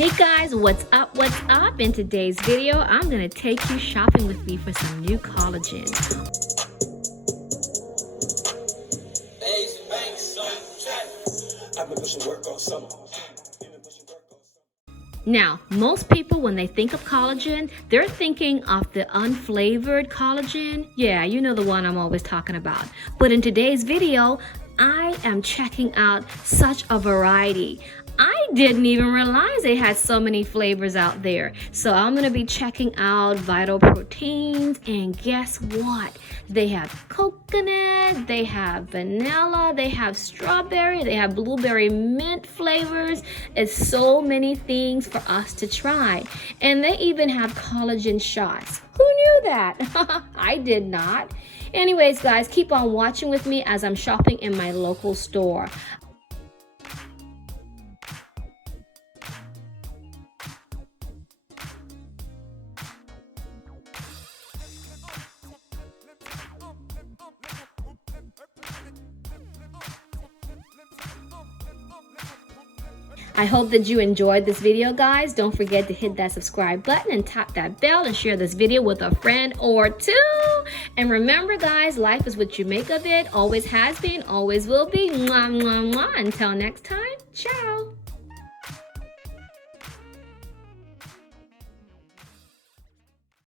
Hey guys, what's up? What's up? In today's video, I'm going to take you shopping with me for some new collagen. Now, most people, when they think of collagen, they're thinking of the unflavored collagen. Yeah, you know the one I'm always talking about. But in today's video, I am checking out such a variety. I didn't even realize they had so many flavors out there. So I'm going to be checking out Vital Proteins, and guess what? They have coconut, they have vanilla, they have strawberry, they have blueberry mint flavors. It's so many things for us to try. And they even have collagen shots. Who knew that? I did not. Anyways, guys, keep on watching with me as I'm shopping in my local store. I hope that you enjoyed this video, guys. Don't forget to hit that subscribe button and tap that bell and share this video with a friend or two. And remember, guys, life is what you make of it. Always has been, always will be. Mwah, mwah, mwah. Until next time, ciao.